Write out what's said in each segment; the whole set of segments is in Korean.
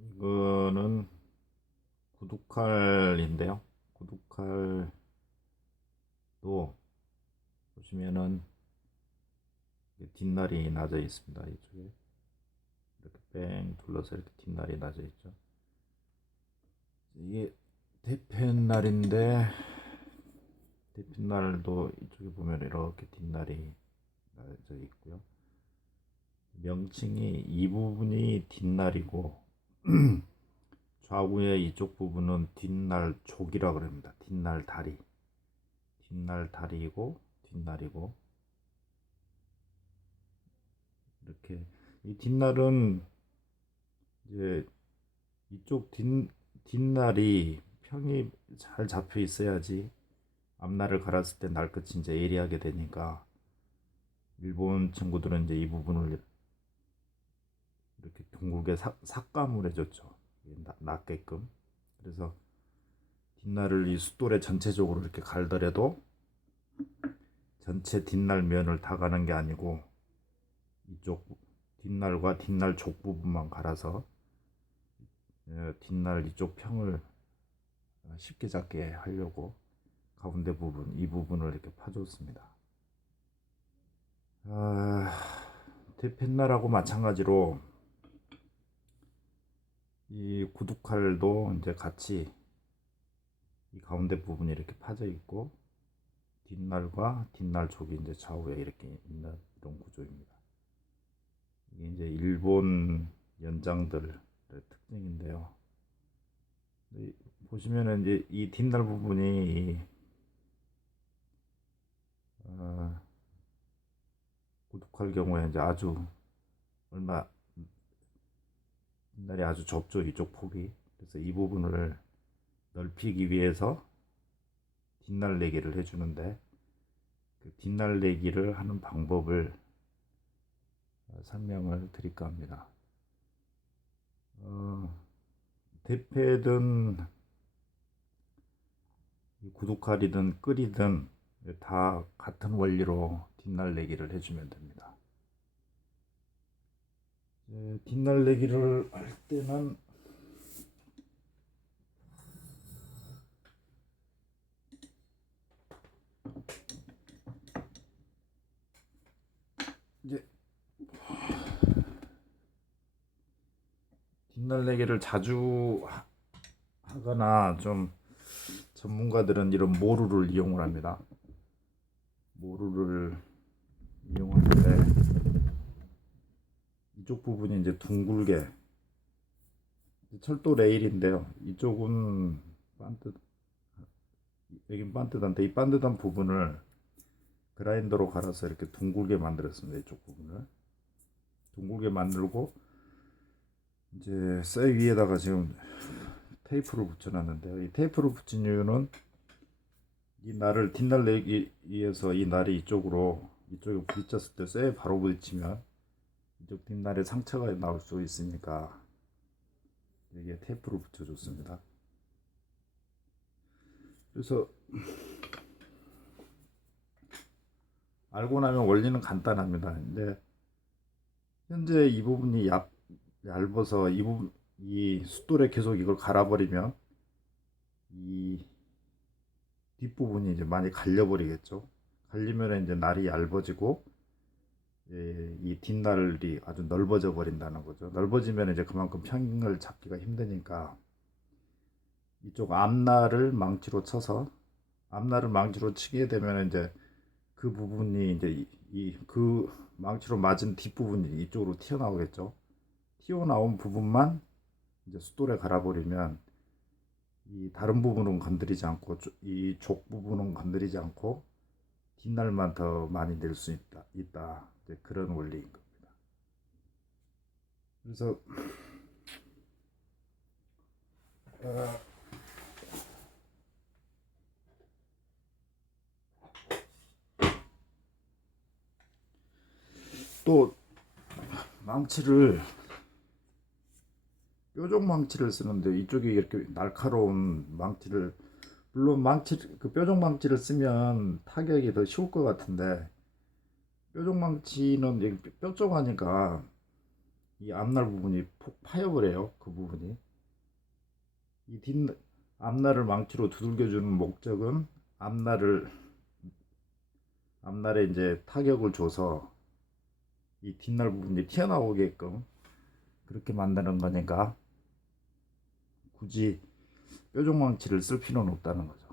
이거는 구두칼인데요. 구두칼도 보시면은 뒷날이 나져 있습니다. 이쪽에 이렇게 뺑 둘러서 이렇게 뒷날이 나져 있죠. 이게 대패날인데, 대패날도 이쪽에 보면 이렇게 뒷날이 나져 있고요. 명칭이 이 부분이 뒷날이고 좌우의 이쪽 부분은 뒷날 족이라 그럽니다. 뒷날 다리, 뒷날 다리이고 뒷날이고, 이렇게 이 뒷날은 이제 이쪽 뒷날이 평이 잘 잡혀 있어야지 앞날을 갈았을 때 날 끝이 이제 예리하게 되니까, 일본 친구들은 이제 이 부분을 이렇게 둥글게 삭감을 해줬죠. 낫게끔. 그래서 뒷날을 이 숫돌에 전체적으로 이렇게 갈더라도 전체 뒷날 면을 다 가는 게 아니고 이쪽 뒷날과 뒷날 족 부분만 갈아서 뒷날 이쪽 평을 쉽게 잡게 하려고 가운데 부분, 이 부분을 이렇게 파줬습니다. 대펜날하고 마찬가지로 이 구두칼도 이제 같이 이 가운데 부분이 이렇게 파져 있고 뒷날과 뒷날 족이 이제 좌우에 이렇게 있는 이런 구조입니다. 이게 이제 일본 연장들의 특징인데요. 보시면은 이제 이 뒷날 부분이 구두칼 경우에 이제 아주 얼마 뒷날이 아주 좁죠, 이쪽 폭이. 그래서 이 부분을 넓히기 위해서 뒷날 내기를 해주는데, 그 뒷날 내기를 하는 방법을 설명을 드릴까 합니다. 대패든 구두칼이든 끌이든 다 같은 원리로 뒷날 내기를 해주면 됩니다. 뒷날 내기를 할 때는 이제 뒷날 내기를 자주 하거나 좀 전문가들은 이런 모루를 이용을 합니다. 모루를 이용하는데 이쪽 부분이 이제 둥글게 철도 레일인데요. 이쪽은 반듯, 여긴 반듯한데 이 반듯한 부분을 그라인더로 갈아서 이렇게 둥글게 만들었습니다. 이쪽 부분을 둥글게 만들고 이제 쇠 위에다가 지금 테이프를 붙여놨는데요. 이 테이프를 붙인 이유는 이 날을 뒷날 내기 위해서 이 날이 이쪽에 부딪혔을 때 쇠에 바로 부딪히면 이쪽 뒷날에 상처가 나올 수 있으니까 여기에 테이프를 붙여줬습니다. 그래서 알고 나면 원리는 간단합니다. 근데 현재 이 부분이 얇아서 이 숫돌에 계속 이걸 갈아버리면 이 뒷부분이 이제 많이 갈려버리겠죠. 갈리면 이제 날이 얇아지고 이 뒷날이 아주 넓어져 버린다는 거죠. 넓어지면 이제 그만큼 평을 잡기가 힘드니까 이쪽 앞날을 망치로 치게 되면 이제 그 부분이 이제 그 망치로 맞은 뒷부분이 이쪽으로 튀어나오겠죠. 튀어나온 부분만 이제 숫돌에 갈아버리면 이 다른 부분은 건드리지 않고 이 족 부분은 건드리지 않고 뒷날만 더 많이 낼 수 있다. 이제 그런 원리인 겁니다. 그래서 또 망치를 뾰족 망치를 쓰는데 이쪽이 이렇게 날카로운 망치를, 물론 그 뾰족 망치를 쓰면 타격이 더 쉬울 것 같은데 뾰족망치는 이게 뾰족하니까 이 앞날 부분이 푹 파여버려요. 그 부분이 이 앞날을 망치로 두들겨주는 목적은 앞날을 앞날에 이제 타격을 줘서 이 뒷날 부분이 튀어나오게끔 그렇게 만드는 거니까 굳이 뾰족망치를 쓸 필요는 없다는 거죠.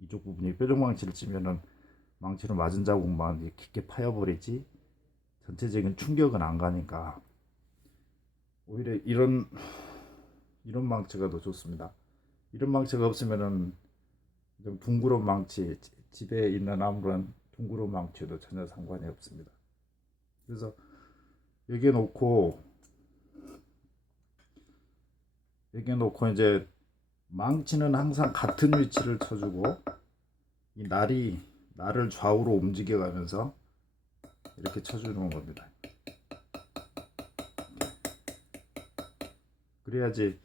이쪽 부분이 뾰족망치를 치면은 망치로 맞은 자국만 깊게 파여버리지 전체적인 충격은 안 가니까 오히려 이런 망치가 더 좋습니다. 이런 망치가 없으면은 좀 둥그런 망치, 집에 있는 아무런 둥그런 망치도 전혀 상관이 없습니다. 그래서 여기에 놓고 이제 망치는 항상 같은 위치를 쳐주고 이 날을 좌우로 움직여가면서 이렇게 쳐주는 겁니다. 그래야지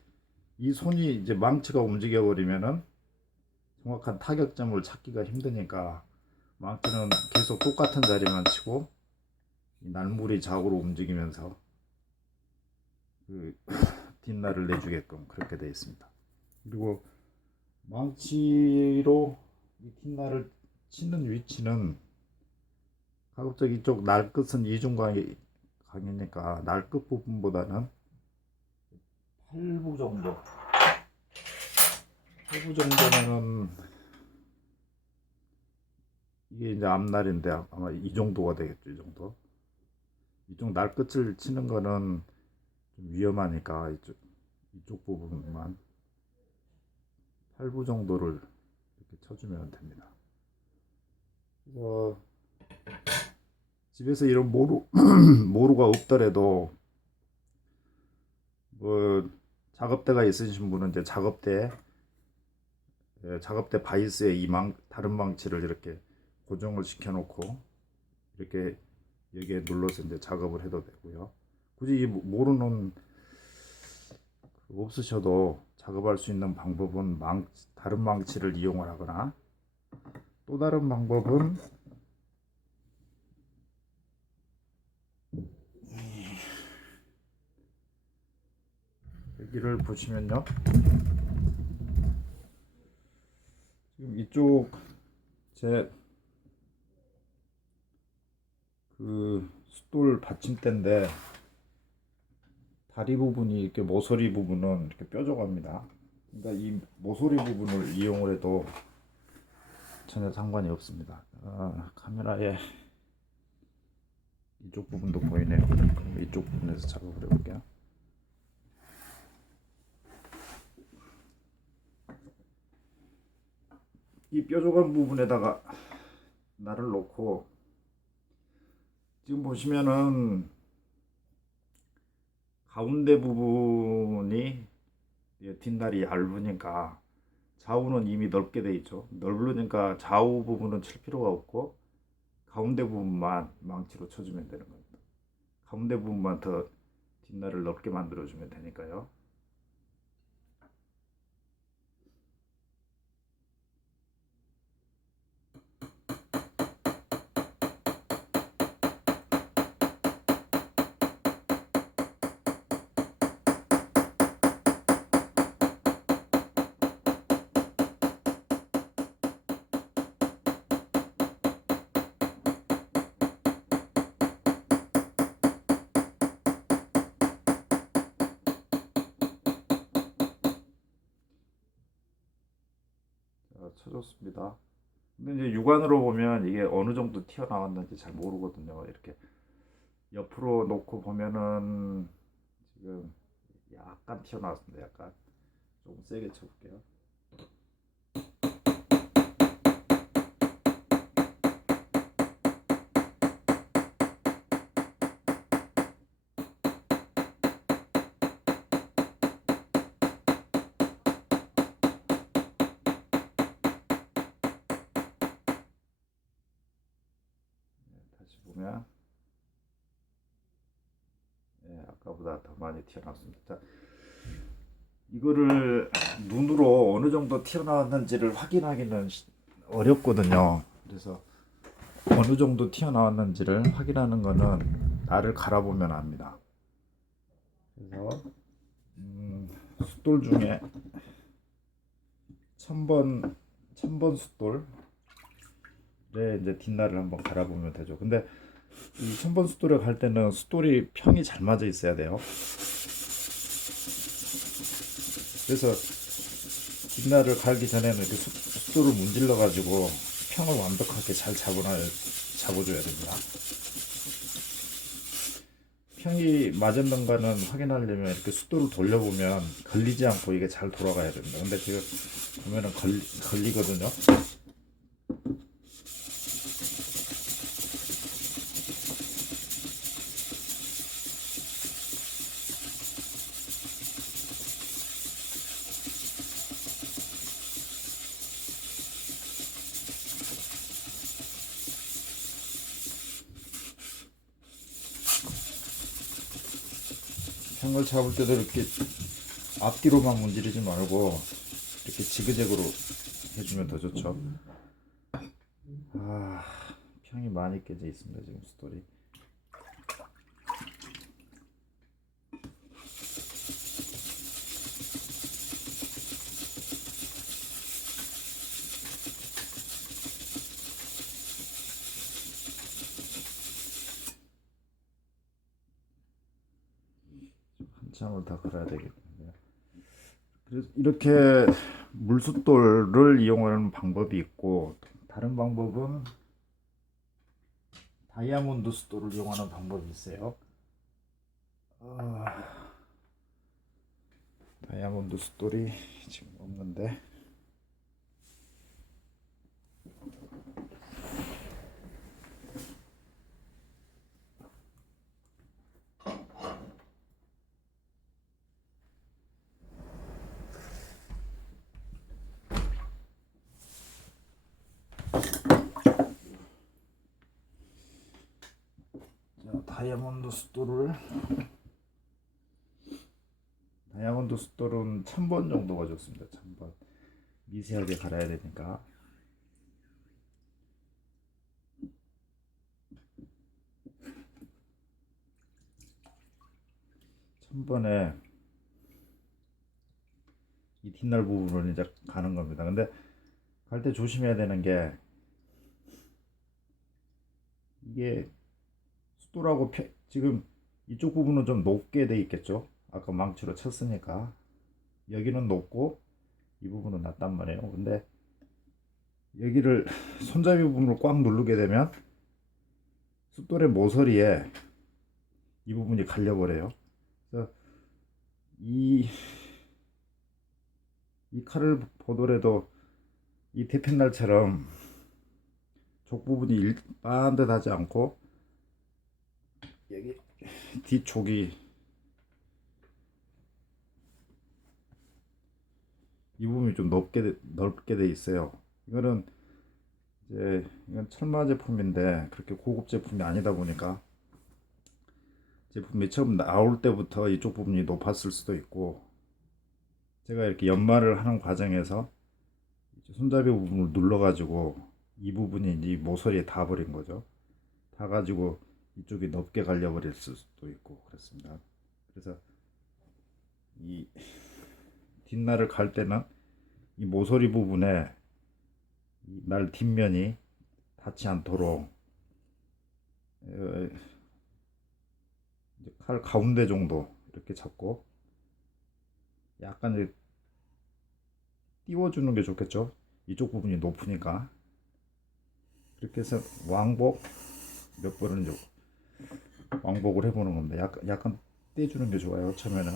이 손이 이제 망치가 움직여 버리면은 정확한 타격점을 찾기가 힘드니까 망치는 계속 똑같은 자리만 치고 날물이 좌우로 움직이면서 그 뒷날을 내주게끔 그렇게 되어 있습니다. 그리고 망치로 이 뒷날을 치는 위치는 가급적 이쪽 날끝은 강이니까 날끝 부분보다는 8부 정도 8부 정도면은 이게 이제 앞날인데 아마 이 정도가 되겠죠. 이 정도. 이쪽 날끝을 치는 거는 좀 위험하니까 이쪽 부분만 8부 정도를 이렇게 쳐주면 됩니다. 그래서 집에서 이런 모루가 없더라도 뭐 작업대가 있으신 분은 이제 작업대 바이스에 다른 망치를 이렇게 고정을 시켜놓고 이렇게 여기에 눌러서 이제 작업을 해도 되고요. 굳이 이 모루는 없으셔도 작업할 수 있는 방법은 다른 망치를 이용을 하거나 또 다른 방법은 여기를 보시면요. 지금 이쪽 제 그 숫돌 받침대인데 다리 부분이 이렇게 모서리 부분은 이렇게 뾰족합니다. 그러니까 이 모서리 부분을 이용을 해도 전혀 상관이 없습니다. 카메라에 이쪽 부분도 보이네요. 그럼 이쪽 부분에서 작업을 해볼게요. 이 뾰족한 부분에다가 날을 놓고 지금 보시면은 가운데 부분이 뒷날이 얇으니까 좌우는 이미 넓게 돼 있죠. 넓으니까 좌우 부분은 칠 필요가 없고 가운데 부분만 망치로 쳐주면 되는 겁니다. 가운데 부분만 더 뒷날을 넓게 만들어 주면 되니까요. 쳐줬습니다. 근데 이제 육안으로 보면 이게 어느 정도 튀어나왔는지 잘 모르거든요. 이렇게 옆으로 놓고 보면은 지금 약간 튀어나왔습니다. 약간 조금 세게 쳐볼게요. 다시 보면 아까보다 더 많이 튀어나왔습니다. 이거를 눈으로 어느 정도 튀어나왔는지를 확인하기는 어렵거든요. 그래서 어느 정도 튀어나왔는지를 확인하는 거는 날을 갈아보면 압니다. 그래서 숫돌 중에 1000번 숫돌에 이제 뒷날을 한번 갈아보면 되죠. 근데 이 1000번 숫돌에 갈 때는 숫돌이 평이 잘 맞아 있어야 돼요. 그래서 뒷날을 갈기 전에는 이렇게 숫돌을 문질러 가지고 평을 완벽하게 잘 잡아줘야 됩니다. 평이 맞았는가는 확인하려면 이렇게 숫돌을 돌려보면 걸리지 않고 이게 잘 돌아가야 됩니다. 근데 지금 보면은 걸리거든요. 평을 잡을 때도 이렇게 앞뒤로만 문지르지 말고 이렇게 지그재그로 해주면 더 좋죠. 아, 평이 많이 깨져 있습니다. 지금 숫돌이. 한참을 다 갈아야 되겠는데. 그래서 이렇게 물숫돌을 이용하는 방법이 있고, 다른 방법은 다이아몬드 숫돌을 이용하는 방법이 있어요. 다이아몬드 숫돌이 지금 없는데. 자, 다이아몬드 숫돌은 1000번 정도가 좋습니다. 1000번. 미세하게 갈아야 되니까. 1000번에 이 뒷날 부분을 이제 가는 겁니다. 근데 갈 때 조심해야 되는 게, 이게 숫돌하고 지금 이쪽 부분은 좀 높게 돼 있겠죠. 아까 망치로 쳤으니까 여기는 높고 이 부분은 낮단 말이에요. 근데 여기를 손잡이 부분을 꽉 누르게 되면 숫돌의 모서리에 이 부분이 갈려버려요. 그래서 이, 이 칼을 보더라도 이 대펜날처럼 쪽 부분이 반듯하지 않고 여기 뒤쪽이 이 부분이 좀 넓게 돼 있어요. 이거는 이건 철마 제품인데 그렇게 고급 제품이 아니다 보니까 제품이 처음 나올 때부터 이쪽 부분이 높았을 수도 있고, 제가 이렇게 연마를 하는 과정에서 손잡이 부분을 눌러가지고 이 부분이 이제 모서리에 닿아 버린 거죠. 닿아 가지고 이쪽이 높게 갈려버릴 수도 있고 그렇습니다. 그래서 이 뒷날을 갈 때는 이 모서리 부분에 날 뒷면이 닿지 않도록 칼 가운데 정도 이렇게 잡고 약간 이제 띄워주는 게 좋겠죠. 이쪽 부분이 높으니까. 그렇게 해서 왕복 몇 번은 이제 왕복을 해보는 겁니다. 약간 떼주는 게 좋아요. 처음에는.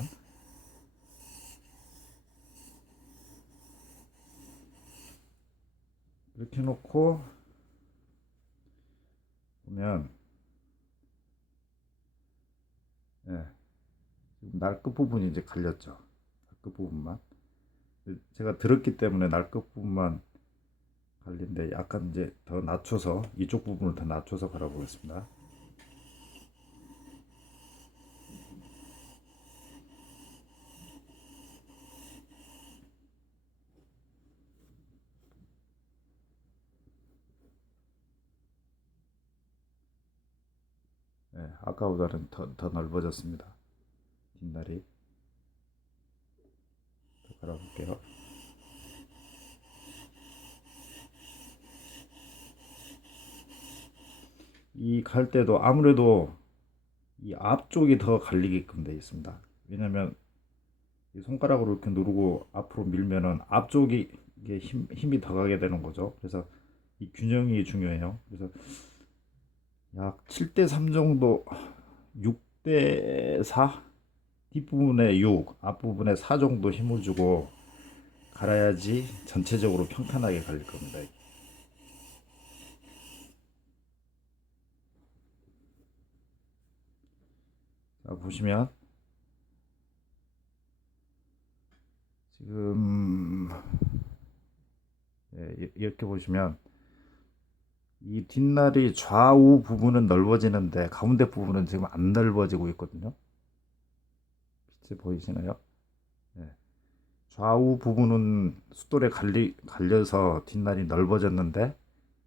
이렇게 해놓고 보면, 예, 날 끝부분이 이제 갈렸죠. 날 끝부분만. 제가 들었기 때문에 날 끝부분만 갈린데 약간 이제 더 낮춰서 이쪽 부분을 더 낮춰서 갈아보겠습니다. 아까보다는 더 넓어졌습니다. 뒷날이. 더 갈아볼게요. 이 갈 때도 아무래도 이 앞쪽이 더 갈리게끔 되어 있습니다. 왜냐면 이 손가락으로 이렇게 누르고 앞으로 밀면은 앞쪽이 이게 힘이 더 가게 되는 거죠. 그래서 이 균형이 중요해요. 그래서 약 7대 3 정도, 6대 4, 뒷부분에 6, 앞부분에 4 정도 힘을 주고 갈아야지 전체적으로 평탄하게 갈릴 겁니다. 자, 보시면 지금 이렇게 보시면 이 뒷날이 좌우 부분은 넓어지는데 가운데 부분은 지금 안 넓어지고 있거든요. 빛이 보이시나요? 예. 좌우 부분은 숫돌에 갈려서 뒷날이 넓어졌는데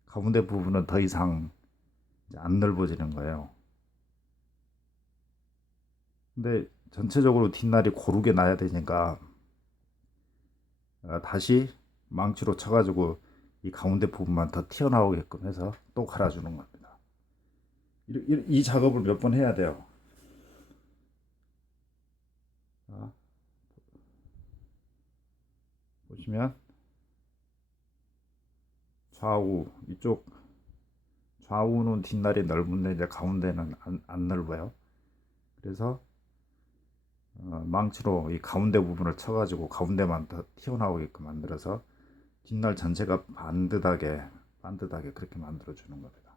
가운데 부분은 더 이상 이제 안 넓어지는 거예요. 근데 전체적으로 뒷날이 고르게 나야 되니까 다시 망치로 쳐가지고 이 가운데 부분만 더 튀어나오게끔 해서 또 갈아주는 겁니다. 이 작업을 몇 번 해야 돼요. 자, 보시면 좌우 이쪽 좌우는 뒷날이 넓은데 이제 가운데는 안 넓어요. 그래서 망치로 이 가운데 부분을 쳐가지고 가운데만 더 튀어나오게끔 만들어서 뒷날 전체가 반듯하게 그렇게 만들어 주는 겁니다.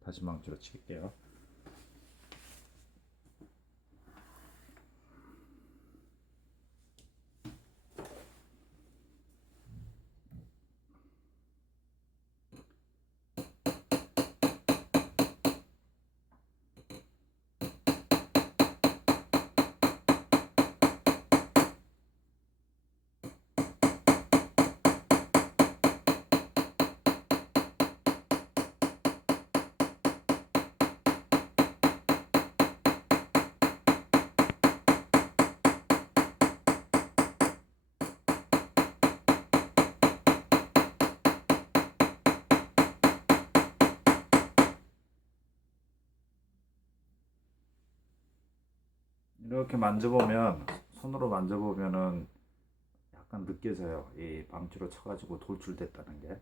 다시 망치로 칠게요. 이렇게 만져보면 손으로 만져보면은 약간 느껴져요. 이 망치로 쳐가지고 돌출됐다는 게.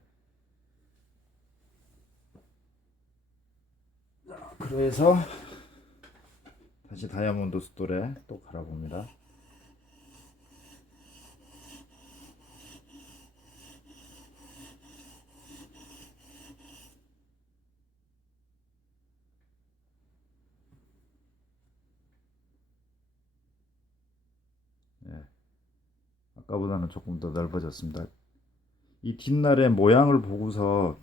그래서 다시 다이아몬드 숫돌에 또 갈아봅니다. 예, 아까보다는 조금 더 넓어졌습니다. 이 뒷날의 모양을 보고서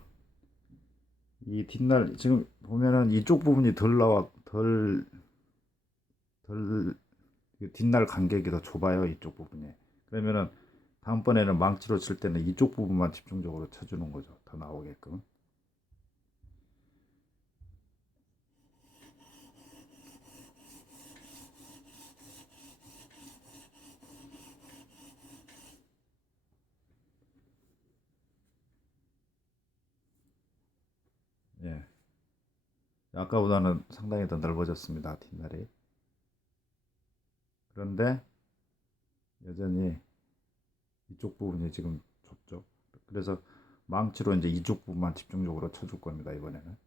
이 뒷날 지금 보면은 이쪽 부분이 덜 뒷날 간격이 더 좁아요. 이쪽 부분이. 그러면은 다음번에는 망치로 칠 때는 이쪽 부분만 집중적으로 쳐주는 거죠. 더 나오게끔. 예. 아까보다는 상당히 더 넓어졌습니다. 뒷날이. 그런데 여전히 이쪽 부분이 지금 좁죠. 그래서 망치로 이제 이쪽 부분만 집중적으로 쳐줄 겁니다. 이번에는.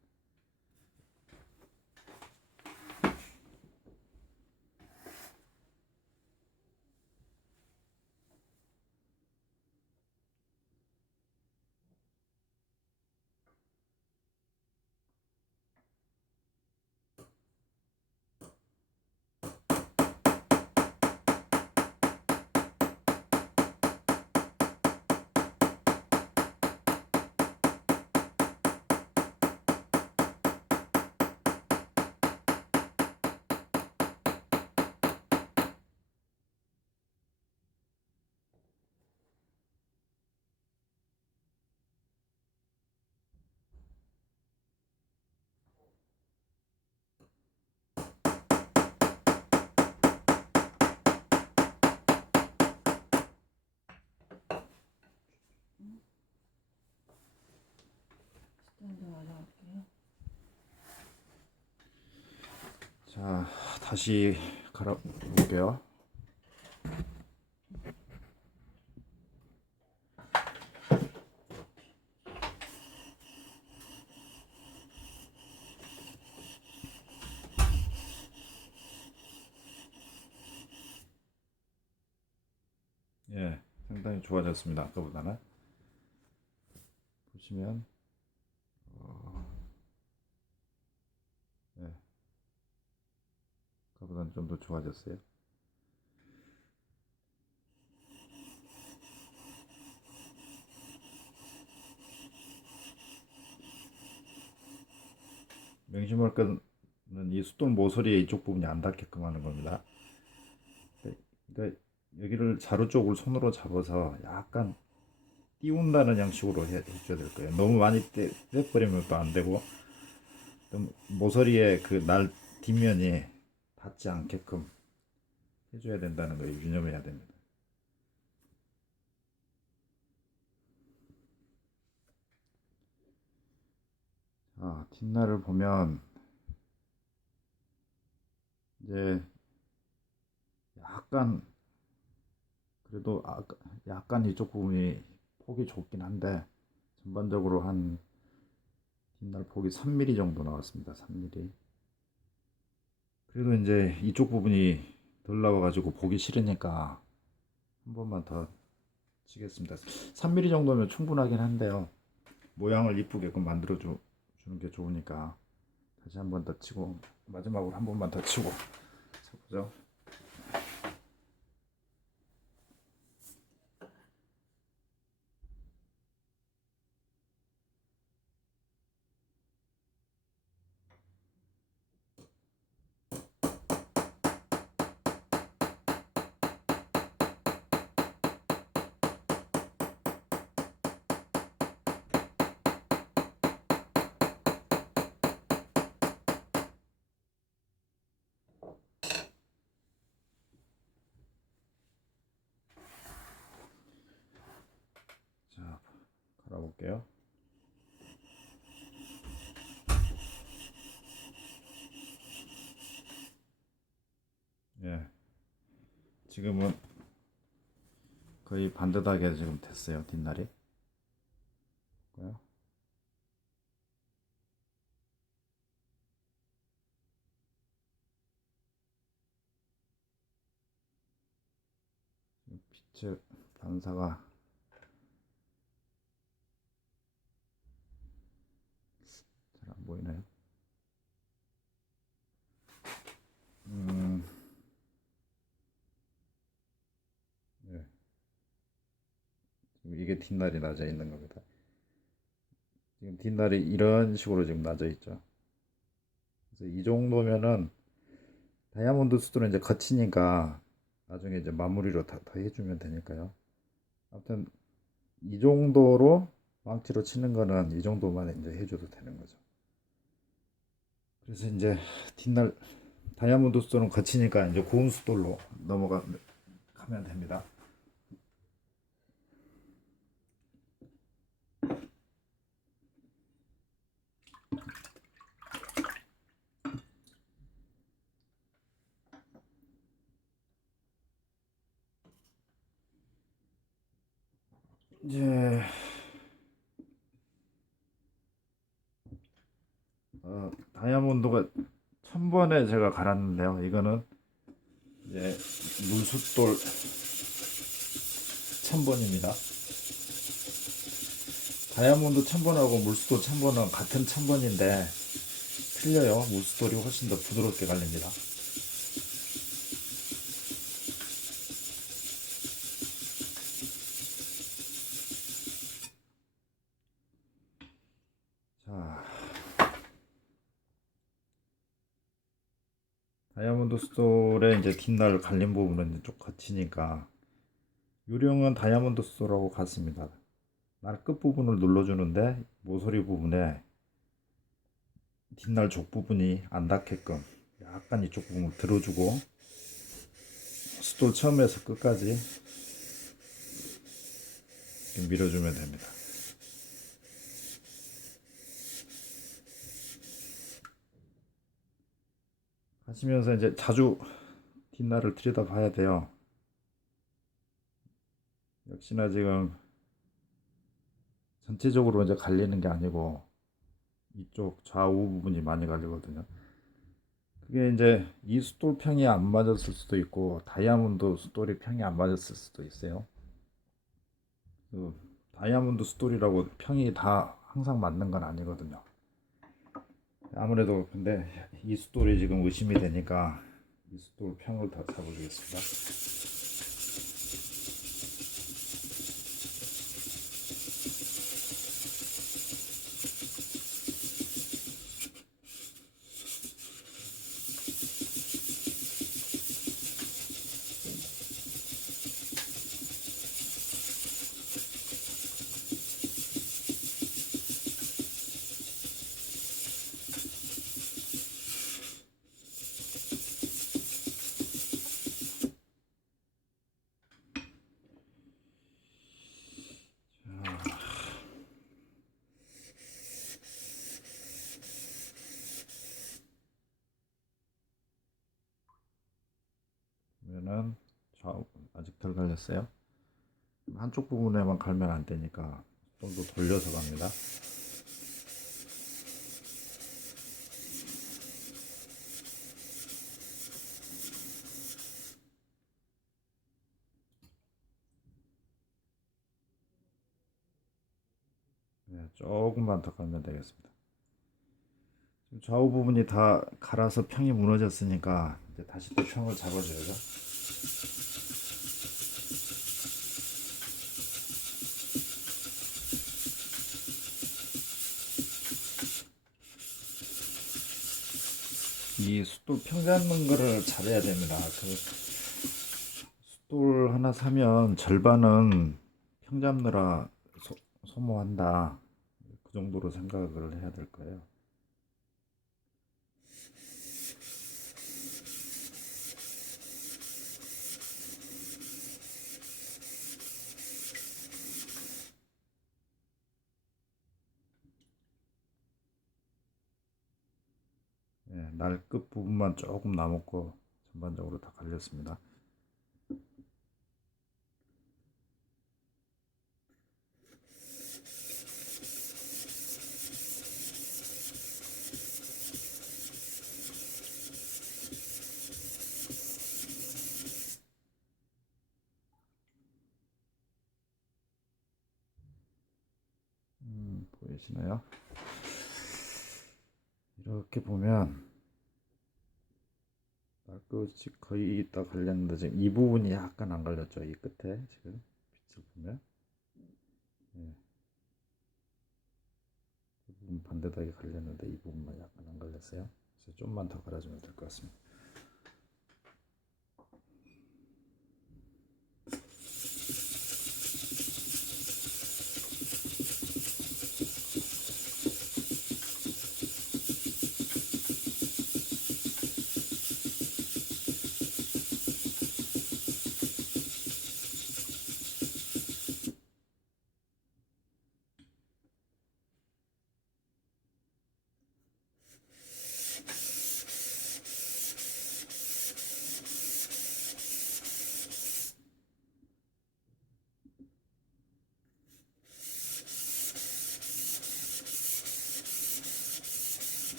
다시 갈아 볼게요. 예, 상당히 좋아졌습니다. 아까보다는. 보시면 예, 아까보다는 좀 더 좋아졌어요. 명심할 거는 이 숫돌 모서리의 이쪽 부분이 안 닿게끔 하는 겁니다. 그러니까 여기를 자루 쪽을 손으로 잡아서 약간 띄운다는 양식으로 해줘야 될 거예요. 너무 많이 떼버리면 또 안 되고, 또 모서리에 그 날 뒷면이 닿지 않게끔 해줘야 된다는 거 유념해야 됩니다. 자, 뒷날을 보면 이제 약간 그래도 약간 이쪽 부분이 폭이 좁긴 한데 전반적으로 한 뒷날 폭이 3mm 정도 나왔습니다. 3mm. 그래도 이제 이쪽 부분이 덜 나와가지고 보기 싫으니까 한 번만 더 치겠습니다. 3mm 정도면 충분하긴 한데요. 모양을 이쁘게끔 만들어 주는 게 좋으니까 다시 한 번 더 치고 마지막으로 한 번만 더 치고 쳐보죠. 자, 갈아볼게요. 예, 지금은 거의 반듯하게 지금 됐어요. 뒷날이. 빛의 반사가 잘 안 보이나요? 음, 네. 지금 이게 뒷날이 낮아 있는 겁니다. 지금 뒷날이 이런 식으로 지금 낮아 있죠. 그래서 이 정도면은 다이아몬드 수도는 이제 거치니까 나중에 이제 마무리로 다 해주면 되니까요. 아무튼 이 정도로 망치로 치는 거는 이 정도만 이제 해줘도 되는 거죠. 그래서 이제 뒷날 다이아몬드 수도는 거치니까 이제 고운 수돌로 넘어가면 됩니다. 이제 다이아몬드가 1000번에 제가 갈았는데요. 이거는 이제 물숫돌 1000번입니다. 다이아몬드 1000번하고 물숫돌 1000번은 같은 1000번인데 틀려요. 물숫돌이 훨씬 더 부드럽게 갈립니다. 자, 다이아몬드 스톨의 이제 뒷날 갈린 부분은 이제 쭉 거치니까 요령은 다이아몬드 스톨하고 같습니다. 날 끝부분을 눌러주는데 모서리 부분에 뒷날 쪽 부분이 안 닿게끔 약간 이쪽 부분을 들어주고 스톨 처음에서 끝까지 이렇게 밀어주면 됩니다. 하시면서 이제 자주 뒷날을 들여다 봐야 돼요. 역시나 지금 전체적으로 이제 갈리는 게 아니고 이쪽 좌우 부분이 많이 갈리거든요. 그게 이제 이 숫돌 평이 안 맞았을 수도 있고 다이아몬드 숫돌이 평이 안 맞았을 수도 있어요. 그 다이아몬드 숫돌이라고 평이 다 항상 맞는 건 아니거든요. 아무래도 근데 이 숫돌이 지금 의심이 되니까 이 숫돌 평을 다 잡아주겠습니다. 그러면은 좌우 아직 덜 갈렸어요. 한쪽 부분에만 갈면 안 되니까 좀 더 돌려서 갑니다. 네, 조금만 더 갈면 되겠습니다. 지금 좌우 부분이 다 갈아서 평이 무너졌으니까 이제 다시 또 평을 잡아줘야죠. 이 숫돌 평 잡는 거를 잘해야 됩니다. 그 숫돌 하나 사면 절반은 평 잡느라 소모한다. 그 정도로 생각을 해야 될 거예요. 예, 날 끝 부분만 조금 남았고 전반적으로 다 갈렸습니다. 보이시나요? 이렇게 보면 날끝이 거의 다 갈렸는데 지금 이 부분이 약간 안 갈렸죠. 이 끝에 지금 빛을 보면 예, 이 부분 반대되게 갈렸는데 이 부분만 약간 안 갈렸어요. 그래서 좀만 더 갈아주면 될 것 같습니다.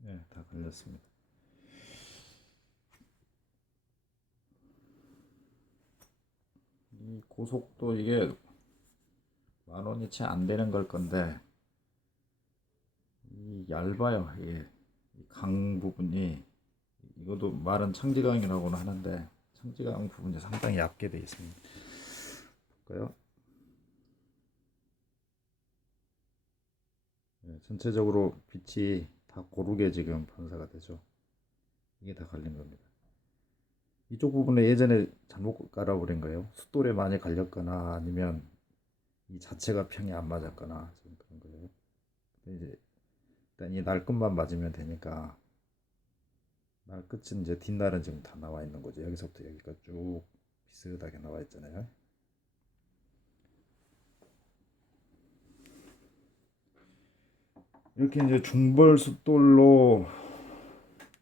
네, 다 갈렸습니다. 이 고속도 이게 10,000원이 채 안 되는 걸 건데 이 얇아요. 이게 강 부분이 이것도 말은 청지강이라고는 하는데 청지강 부분이 상당히 얇게 되어 있습니다. 볼까요? 네, 전체적으로 빛이 다 고르게 지금 반사가 되죠. 이게 다 갈린 겁니다. 이쪽 부분에 예전에 잘못 깔아버린 거예요. 숫돌에 많이 갈렸거나 아니면 이 자체가 평이 안 맞았거나 좀 그런 거예요. 근데 이제 일단 이 날끝만 맞으면 되니까 날끝은 이제 뒷날은 지금 다 나와 있는 거죠. 여기서부터 여기까지 쭉 비슷하게 나와 있잖아요. 이렇게 이제 중벌 숫돌로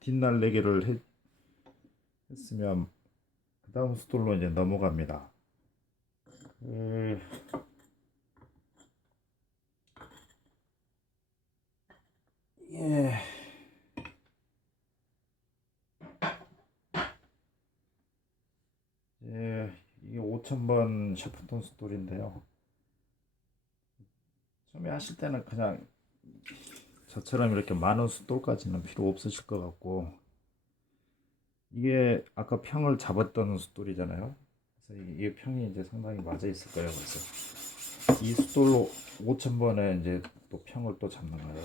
뒷날 내기를 했으면 그 다음 숫돌로 이제 넘어갑니다. 음, 예, 예, 이게 5,000번 셰프톤 숫돌인데요. 처음에 하실 때는 그냥 저처럼 이렇게 많은 숫돌까지는 필요 없으실 것 같고, 이게 아까 평을 잡았던 숫돌이잖아요. 그래서 이게 평이 이제 상당히 맞아 있을 거예요. 그래서 이 숫돌로 5,000번에 이제 또 평을 또 잡는 거예요.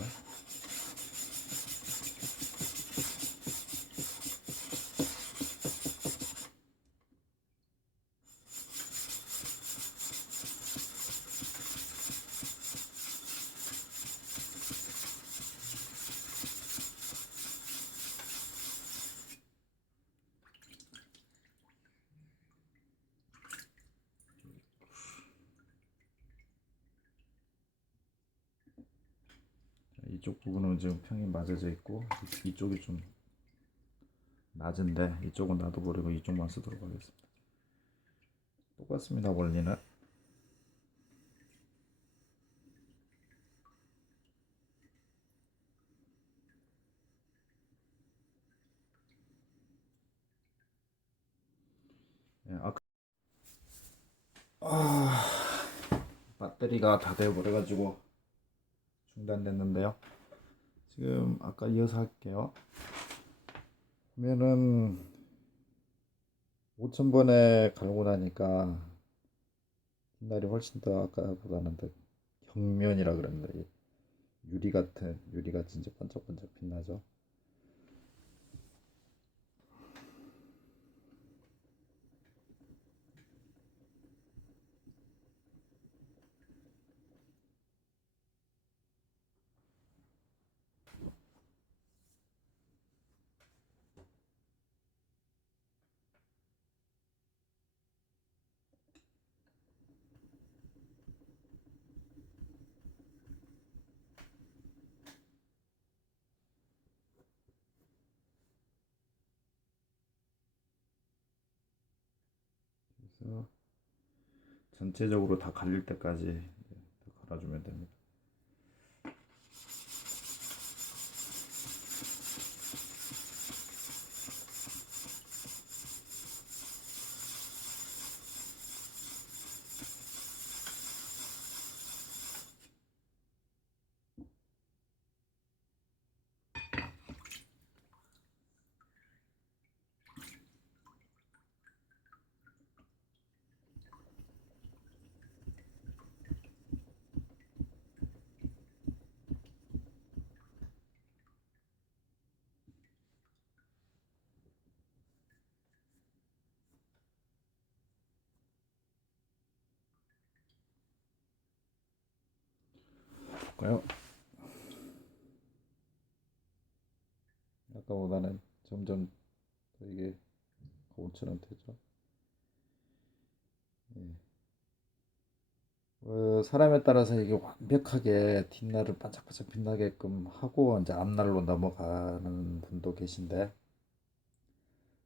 이쪽 부분은 지금 평이 맞아져 있고 이쪽이 좀 낮은데 이쪽은 놔둬버리고 이쪽만 쓰도록 하겠습니다. 똑같습니다. 원리는. 예, 아, 배터리가 다 되어버려가지고 중단됐는데요. 지금 아까 이어서 할게요. 보면은 5,000번에 갈고 나니까 뒷날이 훨씬 더 아까보다는 더 경면이라 그랬는데 유리같이 이제 반짝반짝 빛나죠. 그래서 전체적으로 다 갈릴 때까지 다 갈아주면 됩니다. 볼까요? 아까보다는 점점 더 이게 거울처럼 되죠. 예. 사람에 따라서 이게 완벽하게 뒷날을 반짝반짝 빛나게끔 하고 이제 앞날로 넘어가는 분도 계신데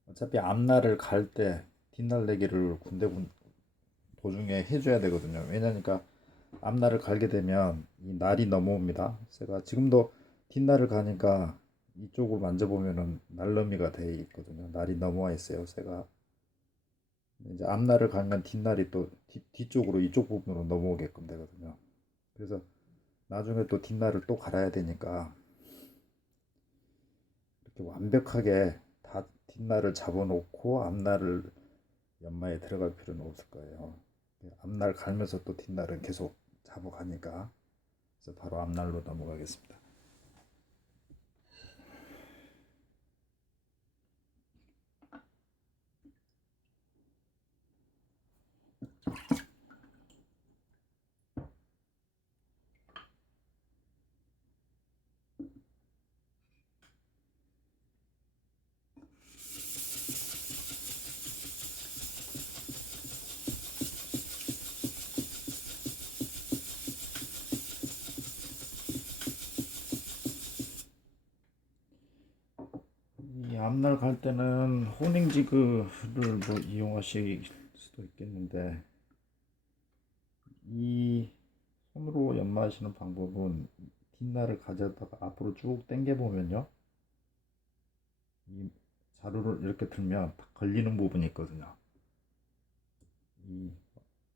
어차피 앞날을 갈 때 뒷날 내기를 군데군 도중에 해줘야 되거든요. 왜냐니까 앞날을 갈게 되면 이 날이 넘어옵니다. 제가 지금도 뒷날을 가니까 이쪽을 만져보면은 날러미가 돼 있거든요. 날이 넘어와 있어요. 새가 이제 앞날을 가면 뒷날이 또 뒤쪽으로 이쪽 부분으로 넘어오게끔 되거든요. 그래서 나중에 또 뒷날을 또 갈아야 되니까 이렇게 완벽하게 다 뒷날을 잡아놓고 앞날을 연마에 들어갈 필요는 없을 거예요. 앞날 갈면서 또 뒷날은 계속 잡아가니까. 그래서 바로 앞날로 넘어가겠습니다. 뒷날 갈 때는 호닝지그를 뭐 이용하실 수도 있겠는데, 이 손으로 연마하시는 방법은 뒷날을 가져다가 앞으로 쭉 당겨 보면요, 이 자루를 이렇게 들면 딱 걸리는 부분이 있거든요. 이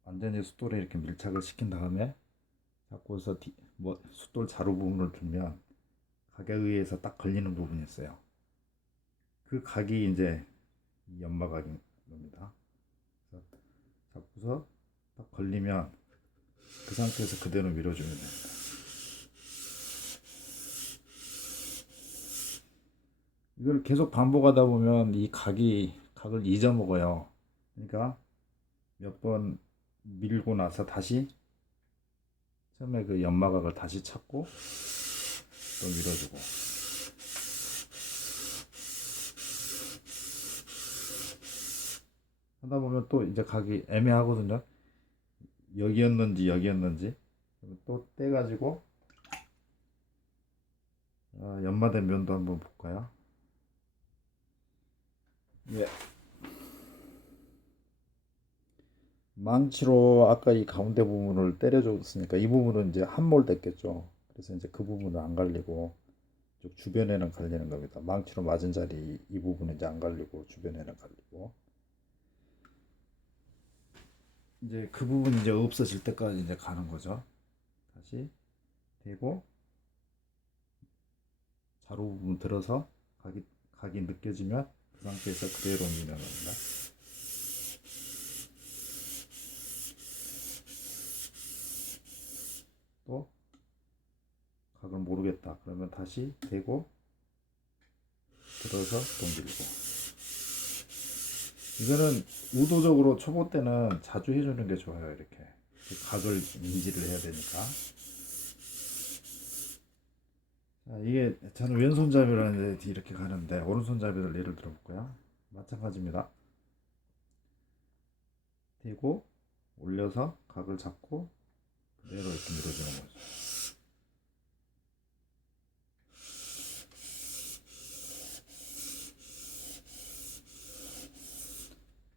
완전히 숫돌에 이렇게 밀착을 시킨 다음에 잡고서 뭐 숫돌 자루 부분을 들면 각에 의해서 딱 걸리는 부분이 있어요. 그 각이 이제 이 연마각인 겁니다. 그래서 잡고서 딱 걸리면 그 상태에서 그대로 밀어주면 됩니다. 이걸 계속 반복하다 보면 이 각을 잊어먹어요. 그러니까 몇 번 밀고 나서 다시 처음에 그 연마각을 다시 찾고 또 밀어주고, 하다 보면 또 이제 각이 애매하거든요. 여기였는지 또 떼가지고 연마된 면도 한번 볼까요? 예. 망치로 아까 이 가운데 부분을 때려줬으니까 이 부분은 이제 함몰 됐겠죠. 그래서 이제 그 부분은 안 갈리고 쪽 주변에는 갈리는 겁니다. 망치로 맞은 자리 이 부분은 이제 안 갈리고 주변에는 갈리고, 이제 그 부분이 이제 없어질 때까지 이제 가는 거죠. 다시 대고 자루 부분 들어서 각이 느껴지면 그 상태에서 그대로 미는 겁니다. 또 각을 모르겠다 그러면 다시 대고 들어서 또 밀고. 이거는 의도적으로 초보 때는 자주 해주는 게 좋아요. 이렇게 각을 인지를 해야 되니까. 자, 이게 저는 왼손잡이로 이렇게 가는데, 오른손잡이를 예를 들어 볼까요? 마찬가지입니다. 대고 올려서 각을 잡고 그대로 이렇게 밀어주는 거죠.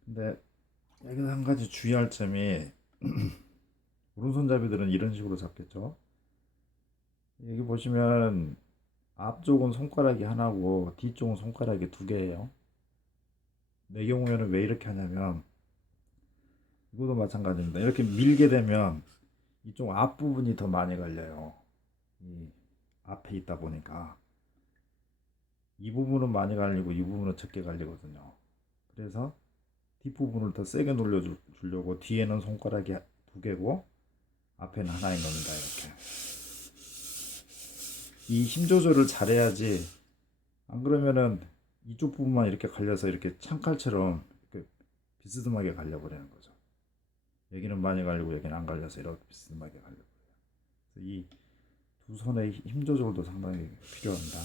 근데 여기서 한 가지 주의할 점이, 오른손잡이들은 이런 식으로 잡겠죠. 여기 보시면 앞쪽은 손가락이 하나고 뒤쪽은 손가락이 두 개예요. 내 경우에는 왜 이렇게 하냐면, 이것도 마찬가지입니다. 이렇게 밀게 되면 이쪽 앞부분이 더 많이 갈려요. 이 앞에 있다 보니까 이 부분은 많이 갈리고 이 부분은 적게 갈리거든요. 그래서 뒷부분을 더 세게 눌러주려고 뒤에는 손가락이 두 개고 앞에는 하나인 겁니다. 이렇게 이 힘 조절을 잘해야지, 안 그러면은 이쪽 부분만 이렇게 갈려서 이렇게 창칼처럼 이렇게 비스듬하게 갈려버리는 거죠. 여기는 많이 갈리고 여기는 안 갈려서 이렇게 비스듬하게 갈려버려요. 이 두 손의 힘 조절도 상당히 필요합니다.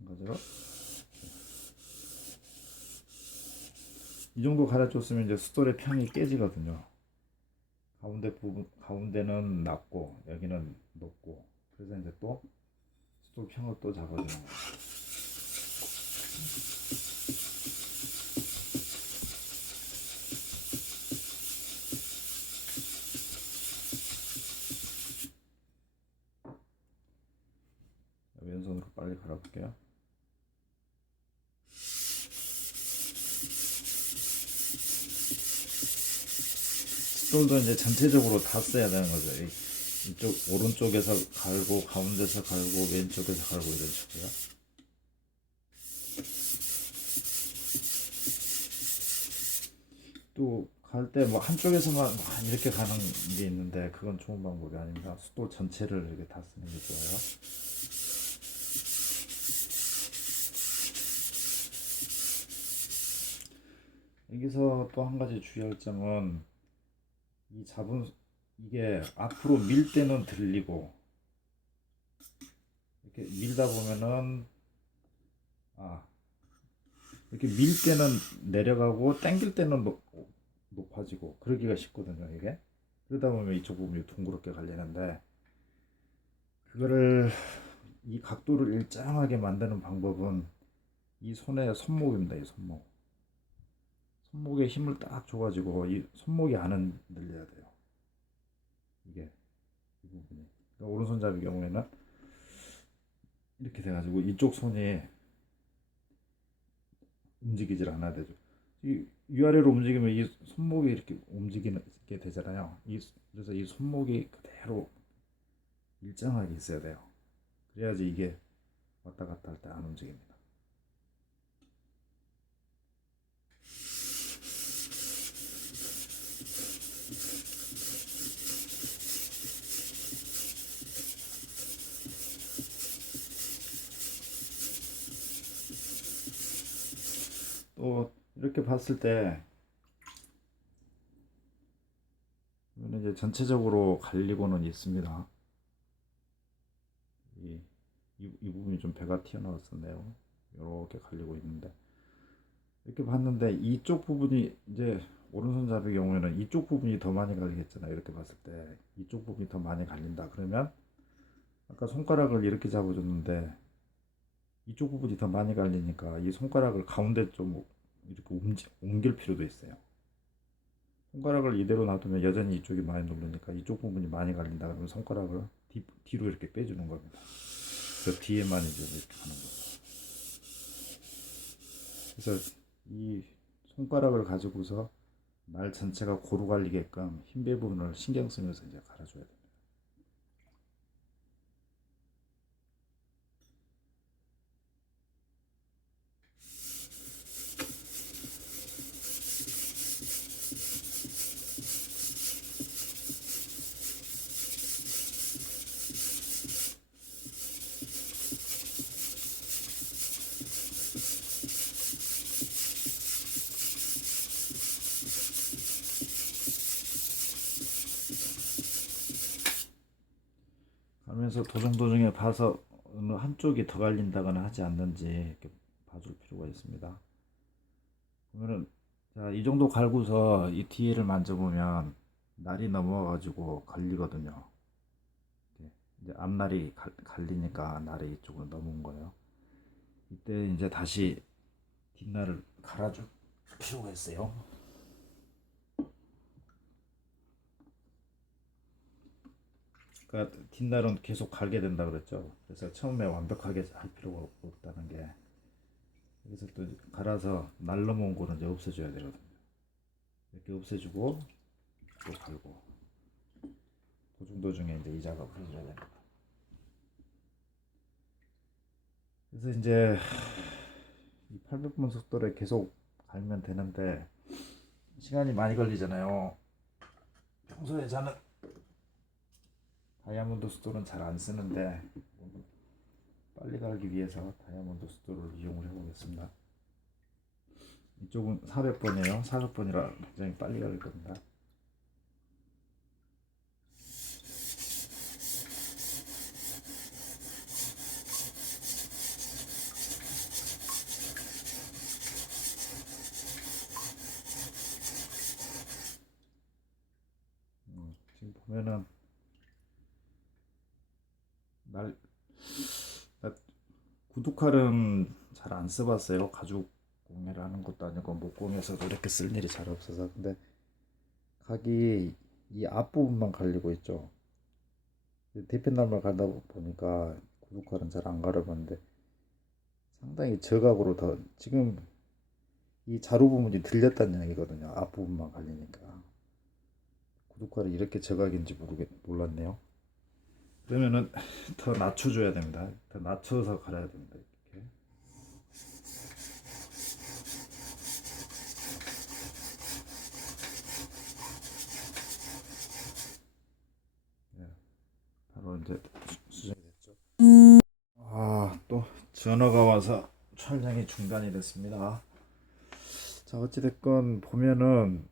마찬가지로 이 정도 갈아줬으면 이제 숫돌의 평이 깨지거든요. 가운데는 낮고 여기는 높고, 그래서 이제 또 숫돌 평을 또 잡아주는 거예요. 왼손으로 빨리 갈아볼게요. 숫돌도 이제 전체적으로 다 써야 되는 거죠. 이쪽 오른쪽에서 갈고 가운데서 갈고 왼쪽에서 갈고 이런 식으로요. 또 갈 때 뭐 한쪽에서만 이렇게 가는 게 있는데 그건 좋은 방법이 아닙니다. 숫돌 전체를 이렇게 다 쓰는 게 좋아요. 여기서 또 한 가지 주의할 점은, 이 잡은 이게 앞으로 밀 때는 들리고 이렇게 밀다 보면은 이렇게 밀 때는 내려가고 당길 때는 높아지고 그러기가 쉽거든요. 이게 그러다 보면 이쪽 부분이 둥그렇게 갈리는데, 그거를 이 각도를 일정하게 만드는 방법은 이 손의 손목입니다. 이 손목. 손목에 힘을 딱 줘가지고 이 손목이 안 흔들려야 돼요. 이게 이 부분이. 그러니까 오른손잡이 경우에는 이렇게 돼가지고 이쪽 손이 움직이질 않아야 되죠. 이 위아래로 움직이면 이 손목이 이렇게 움직이게 되잖아요. 그래서 이 손목이 그대로 일정하게 있어야 돼요. 그래야지 이게 왔다 갔다 할 때 안 움직입니다. 또 이렇게 봤을 때 이제 전체적으로 갈리고는 있습니다. 이, 이 부분이 좀 배가 튀어나왔었네요. 이렇게 갈리고 있는데 이렇게 봤는데 이쪽 부분이 이제 오른손잡이 경우에는 이쪽 부분이 더 많이 갈리겠잖아요. 이렇게 봤을 때 이쪽 부분이 더 많이 갈린다. 그러면 아까 손가락을 이렇게 잡아줬는데 이쪽 부분이 더 많이 갈리니까 이 손가락을 가운데 좀 이렇게 옮길 필요도 있어요. 손가락을 이대로 놔두면 여전히 이쪽이 많이 누르니까 이쪽 부분이 많이 갈린다 그러면 손가락을 뒤로 이렇게 빼주는 겁니다. 그 뒤에만 이제 이렇게 하는 거죠. 그래서 이 손가락을 가지고서 날 전체가 고루 갈리게끔 흰배 부분을 신경 쓰면서 이제 갈아줘야 됩니다. 가면서 도중도중에 봐서 어느 한쪽이 더 갈린다거나 하지 않는지 이렇게 봐줄 필요가 있습니다. 그러면은 자, 이 정도 갈고서 이 뒤에를 만져보면 날이 넘어가지고 걸리거든요. 이제 앞날이 갈리니까 날이 이쪽으로 넘어온 거예요. 이때 이제 다시 뒷날을 갈아줄 필요가 있어요. 그러니까 뒷날은 계속 갈게 된다 그랬죠. 그래서 처음에 완벽하게 할 필요가 없다는 게 여기서 또 갈아서 날 넘어온 거는 이제 없애줘야 되거든요. 이렇게 없애주고 또 갈고 도중도중에 이제 이 작업을 해줘야 됩니다. 그래서 이제 이 800번 속도로 계속 갈면 되는데 시간이 많이 걸리잖아요. 평소에 저는 다이아몬드 수도는 잘 안 쓰는데 빨리 갈기 위해서 다이아몬드 수도를 이용을 해보겠습니다. 이쪽은 400번이에요. 400번이라 굉장히 빨리 갈 겁니다. 지금 보면은 날 구두칼은 잘 안 써봤어요. 가죽 공예를 하는 것도 아니고 목공에서도 이렇게 쓸 일이 잘 없어서. 근데 각이 이 앞부분만 갈리고 있죠. 뒤편날만 갈다 보니까 구두칼은 잘 안 갈아봤는데 상당히 저각으로 더 지금 이 자루 부분이 들렸다는 얘기거든요. 앞부분만 갈리니까 구두칼이 이렇게 저각인지 몰랐네요. 그러면은 더 낮춰줘야 됩니다. 더 낮춰서 갈아야 됩니다. 이렇게. 네, 바로 이제 수정이 됐죠. 또 전화가 와서 촬영이 중단이 됐습니다. 자, 어찌됐건 보면은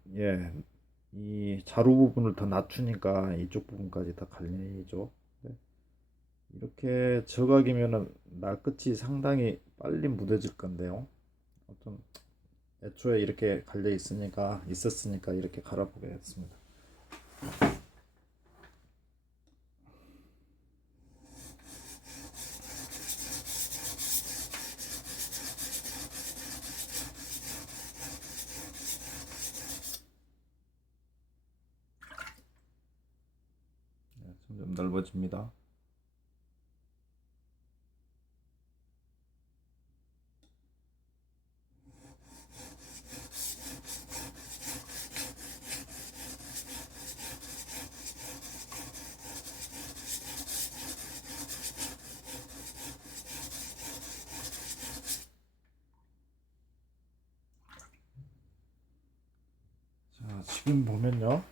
이 자루 부분을 더 낮추니까 이쪽 부분까지 다 갈리죠. 네. 이렇게 저각이면은 날 끝이 상당히 빨리 무뎌질 건데요. 좀 애초에 이렇게 갈려 있었으니까 이렇게 갈아보겠습니다. 좀 넓어집니다. 자, 지금 보면요.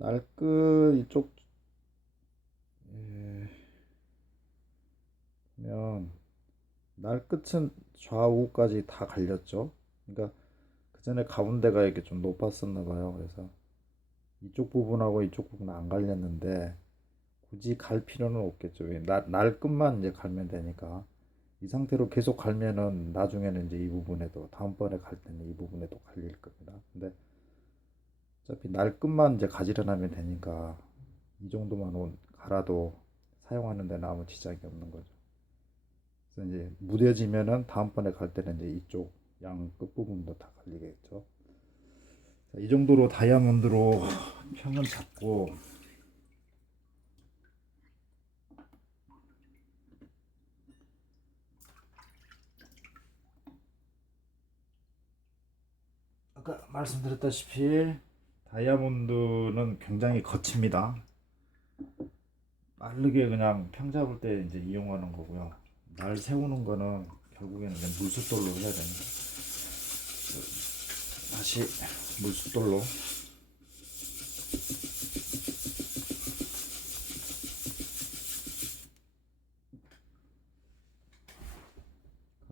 날끝 이쪽 예, 보면 날끝은 좌우까지 다 갈렸죠. 그러니까 그 전에 가운데가 이렇게 좀 높았었나 봐요. 그래서 이쪽 부분하고 이쪽 부분은 안 갈렸는데 굳이 갈 필요는 없겠죠. 날 끝만 이제 갈면 되니까. 이 상태로 계속 갈면은 나중에는 이제 이 부분에도 다음번에 갈 때는 이 부분에도 갈릴 겁니다. 근데 어차피 날 끝만 이제 가지런하면 되니까 이 정도만 갈아도 사용하는 데는 아무 지장이 없는 거죠. 그래서 이제 무뎌지면은 다음번에 갈 때는 이제 이쪽 양 끝부분도 다 갈리겠죠. 자, 이 정도로 다이아몬드로 평은 잡고 아까 말씀드렸다시피 다이아몬드는 굉장히 거칩니다. 빠르게 그냥 평 잡을 때 이제 이용하는 거고요. 날 세우는 거는 결국에는 그냥 물숫돌로 해야 됩니다. 다시 물숫돌로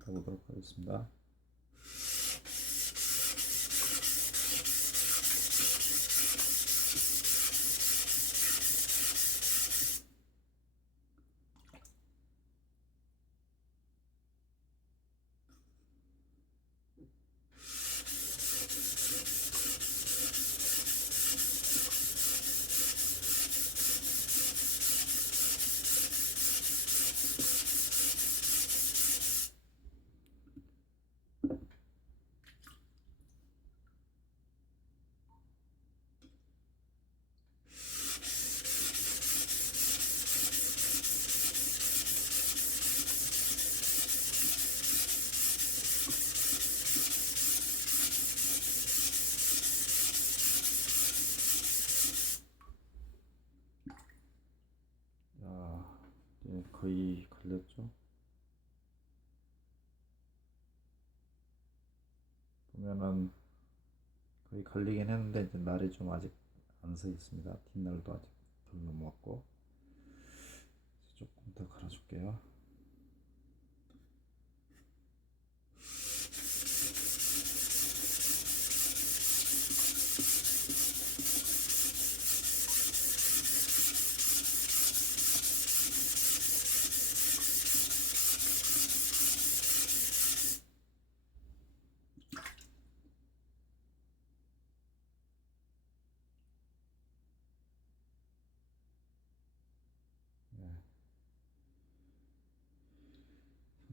갈아보도록 하겠습니다. 자, 이제 거의 갈렸죠. 보면은 거의 갈리긴 했는데 이제 날이 좀 아직 안 서 있습니다. 뒷날도 아직 덜 넘어왔고 조금 더 갈아줄게요.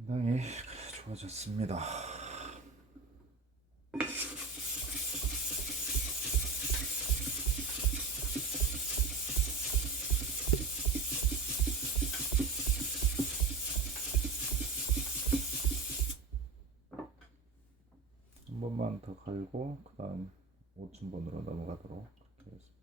상당히 좋아졌습니다. 한 번만 더 갈고 그 다음 5층번으로 넘어가도록 하겠습니다.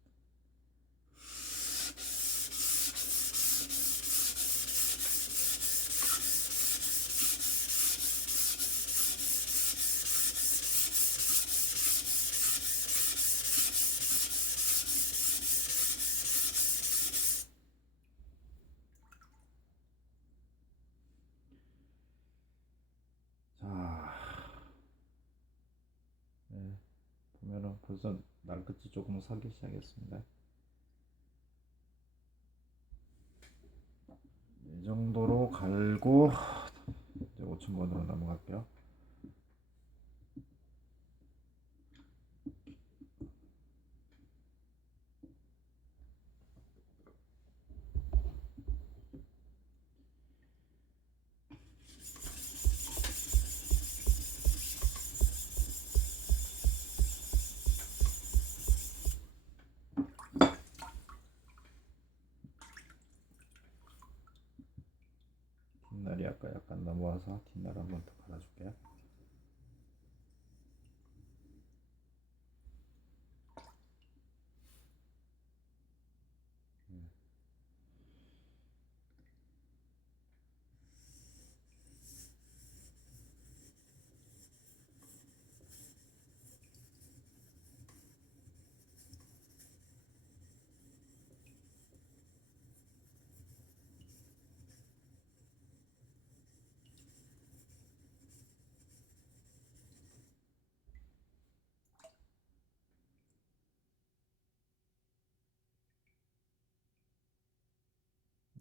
자, 네, 보면은 벌써 날끝이 조금 서기 시작했습니다. 이 정도로 갈고 이제 5층번으로 넘어갈게요. 갈까? 약간 넘어와서 뒷날 한번 더 갈아줄게요.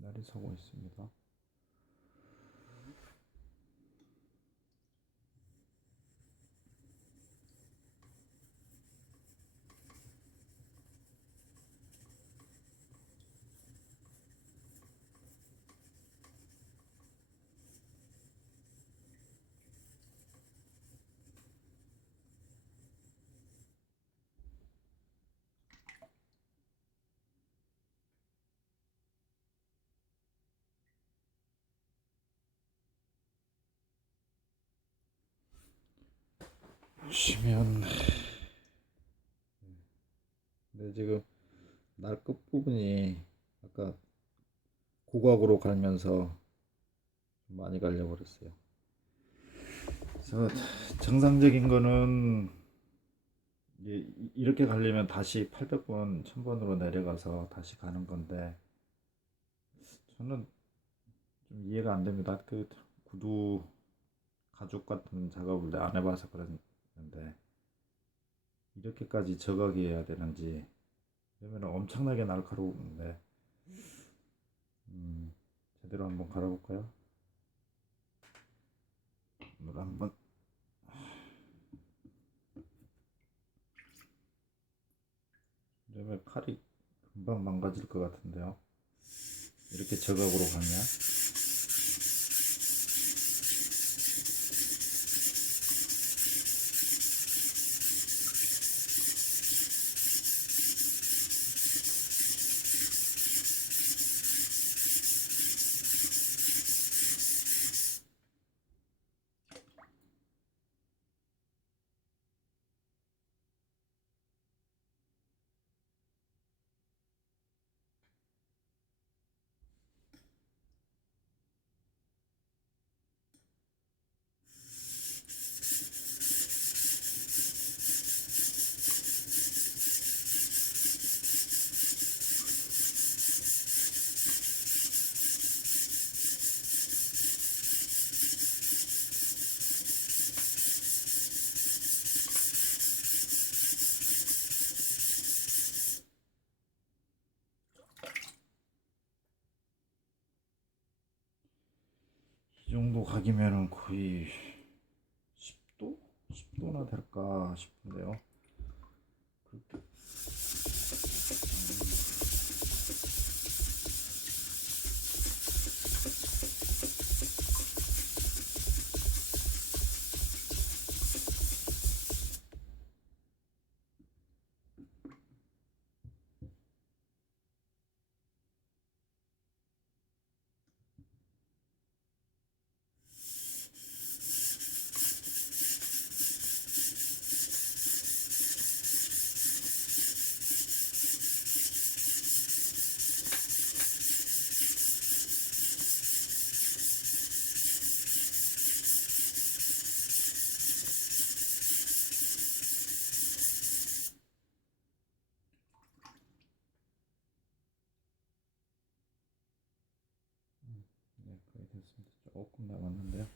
날이 서고 있습니다. 보시면 근데 지금 날 끝부분이 아까 고각으로 갈면서 많이 갈려버렸어요. 그래서 정상적인 거는 이렇게 가려면 다시 800번, 1000번으로 내려가서 다시 가는 건데 저는 좀 이해가 안 됩니다. 그 구두 가죽 같은 작업을 안 해봐서 그랬는데 이렇게까지 저각이 해야 되는지 그러면 엄청나게 날카로운데 제대로 한번 갈아볼까요? 물 한번 이러면 칼이 금방 망가질 것 같은데요. 이렇게 저각으로 가면 이 정도 각이면은 거의 10도? 10도나 될까 싶은데요. 그렇게 네, 거의 됐습니다. 조금 남았는데요.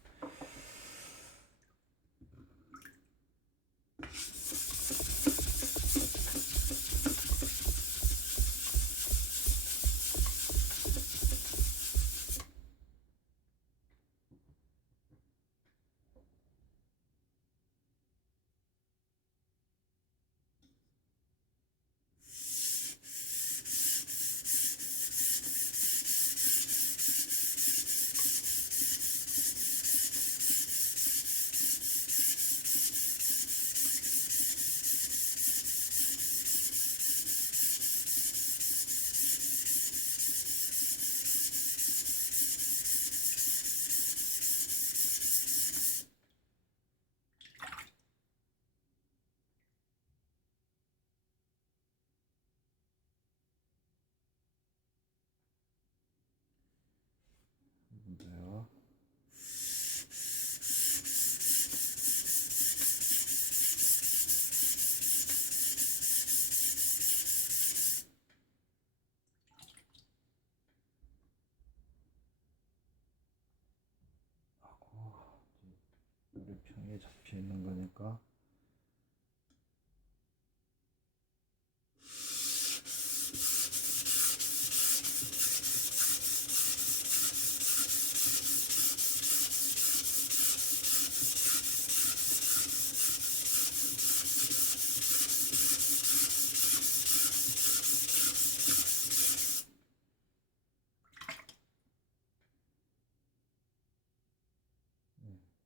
같이 있는 거니까.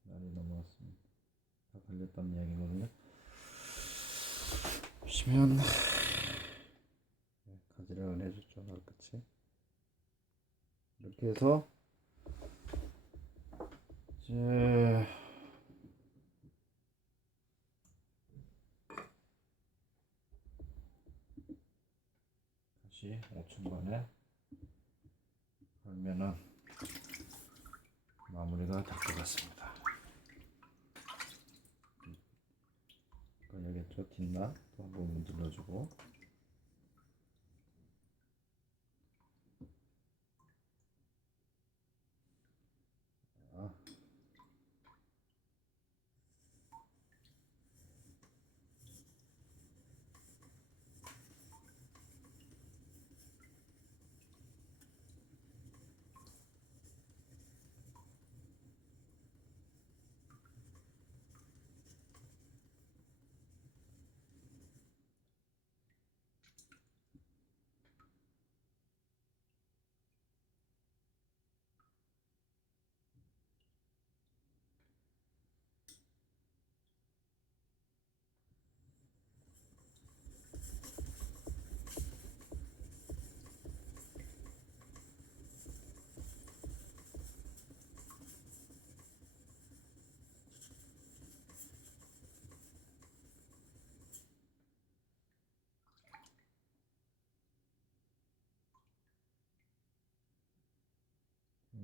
날이 넘어왔습니다. 다 걸렸다는 이야기거든요. 보시면 가지런히 해줬죠, 날끝이. 이렇게 해서 이제 다시 5층반에 걸면은 마무리가 될 것 같습니다. 걸려겠죠? 뒷날 또 한번 문질러주고. 아,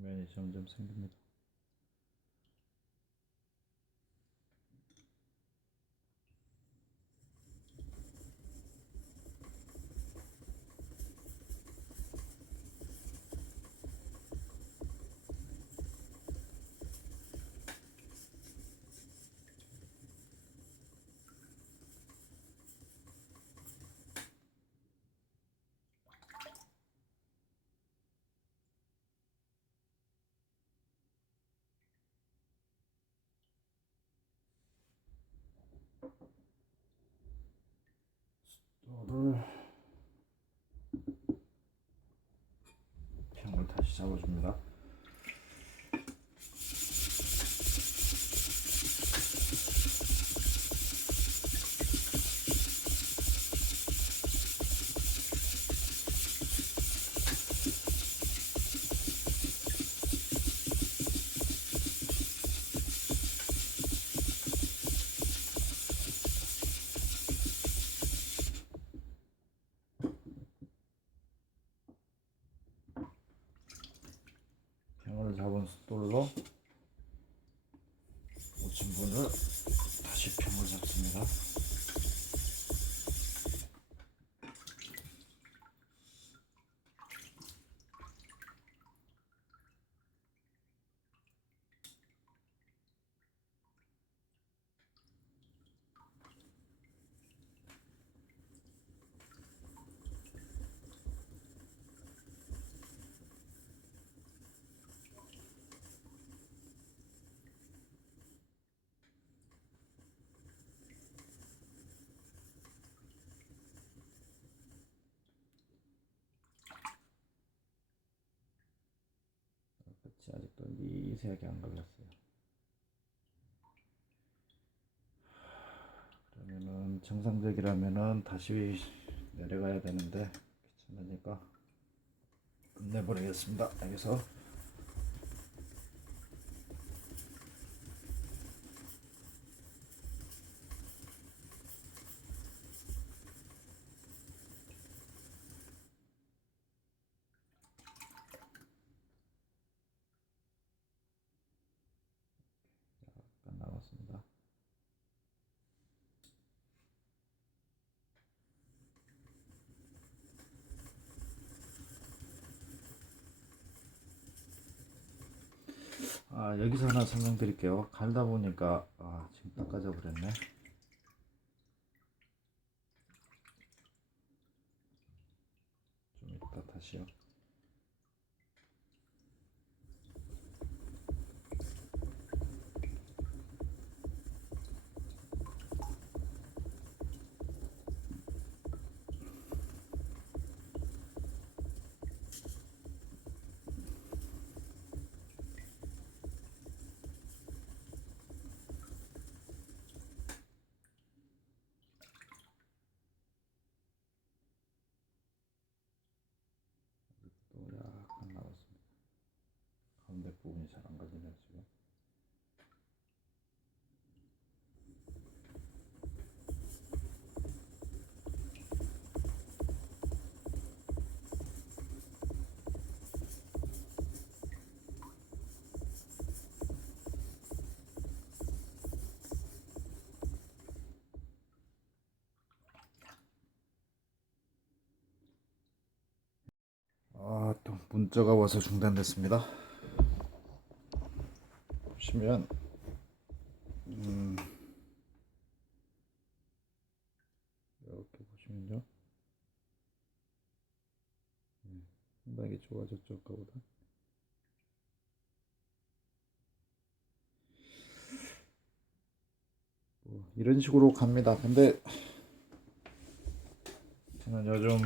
면이 점점 생깁니다. 또를 평을 다시 잡아줍니다. 평을 잡은 숫돌로 5층분을 다시 평을 잡습니다. 끝이 아직도 미세하게 안 걸렸어요. 그러면은 정상적이라면은 다시 내려가야 되는데 귀찮으니까 끝내버리겠습니다. 여기서 약간 남았습니다. 여기서 하나 설명드릴게요. 갈다 보니까 지금 닦아져 버렸네. 좀 이따 다시요. 또 약간 나왔습니다. 가운데 부분이 잘 안 가지네요 지금. 또 문자가 와서 중단됐습니다. 보시면 이렇게 보시면요, 상당히 좋아졌죠 아까보다. 이런 식으로 갑니다. 근데 저는 요즘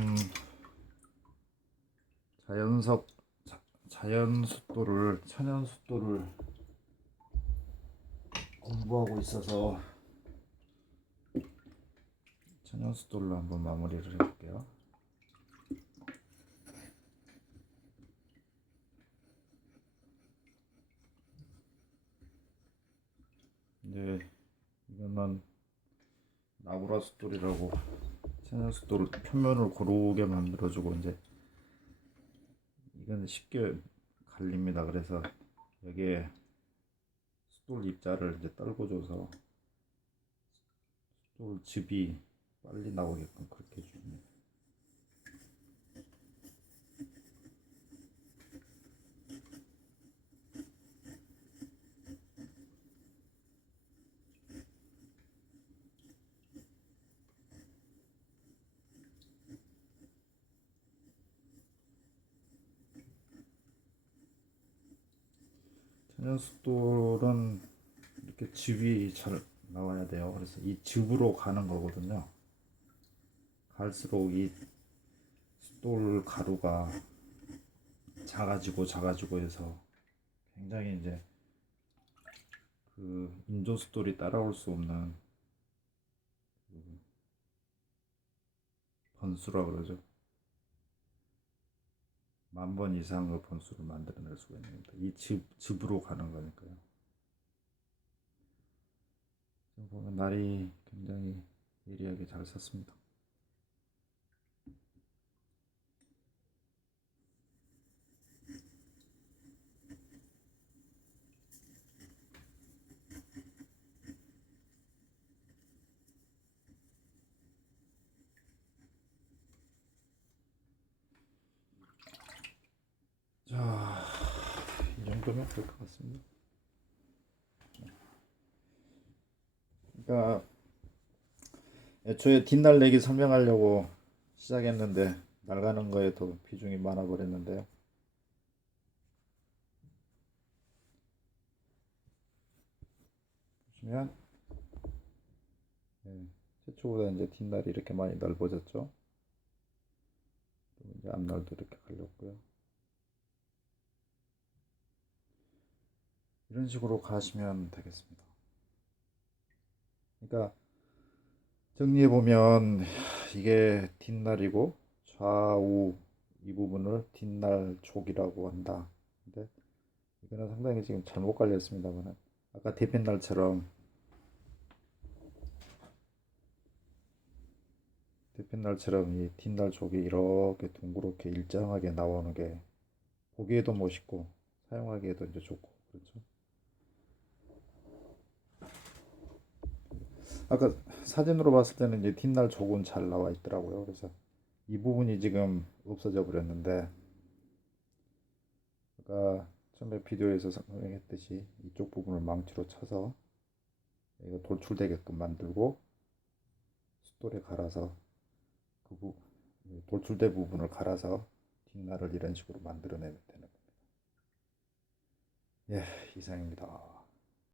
자연 숫도를, 천연 숫도를 공부하고 있어서 천연 숫도로 한번 마무리를 해볼게요. 이제 이것만 나구라 숫돌이라고 천연 숫도를 표면을 고르게 만들어주고, 이제 이건 쉽게 갈립니다. 그래서 여기에 숫돌 입자를 이제 떨궈줘서 숫돌 즙이 빨리 나오게끔 그렇게 해줍니다. 천연 숫돌은 이렇게 즙이 잘 나와야 돼요. 그래서 이 즙으로 가는 거거든요. 갈수록 이 숫돌 가루가 작아지고 해서 굉장히 이제 그 인조 숫돌이 따라올 수 없는 그 번수라 그러죠. 10,000번 이상의 번수를 만들어낼 수가 있는 겁니다. 이 즙으로 가는 거니까요. 지금 보면 날이 굉장히 예리하게 잘 섰습니다. 자, 이 정도면 될 것 같습니다. 그러니까 애초에 뒷날 내기 설명하려고 시작했는데 날가는 거에 더 비중이 많아 버렸는데요. 보시면 최초보다 이제 뒷날이 이렇게 많이 넓어졌죠. 이제 앞날도 이렇게 갈렸고요. 이런 식으로 가시면 되겠습니다. 그러니까 정리해 보면 이게 뒷날이고 좌우 이 부분을 뒷날 족이라고 한다. 근데 이거는 상당히 지금 잘못 갈렸습니다만, 아까 대편날처럼 이 뒷날 족이 이렇게 둥그렇게 일정하게 나오는 게 보기에도 멋있고 사용하기에도 이제 좋고 그렇죠. 아까 사진으로 봤을 때는 이제 뒷날 족은 잘 나와 있더라고요. 그래서 이 부분이 지금 없어져 버렸는데, 아까 처음에 비디오에서 설명했듯이 이쪽 부분을 망치로 쳐서 이거 돌출되게끔 만들고 숫돌에 갈아서 돌출된 부분을 갈아서 뒷날을 이런 식으로 만들어내면 되는 겁니다. 예, 이상입니다.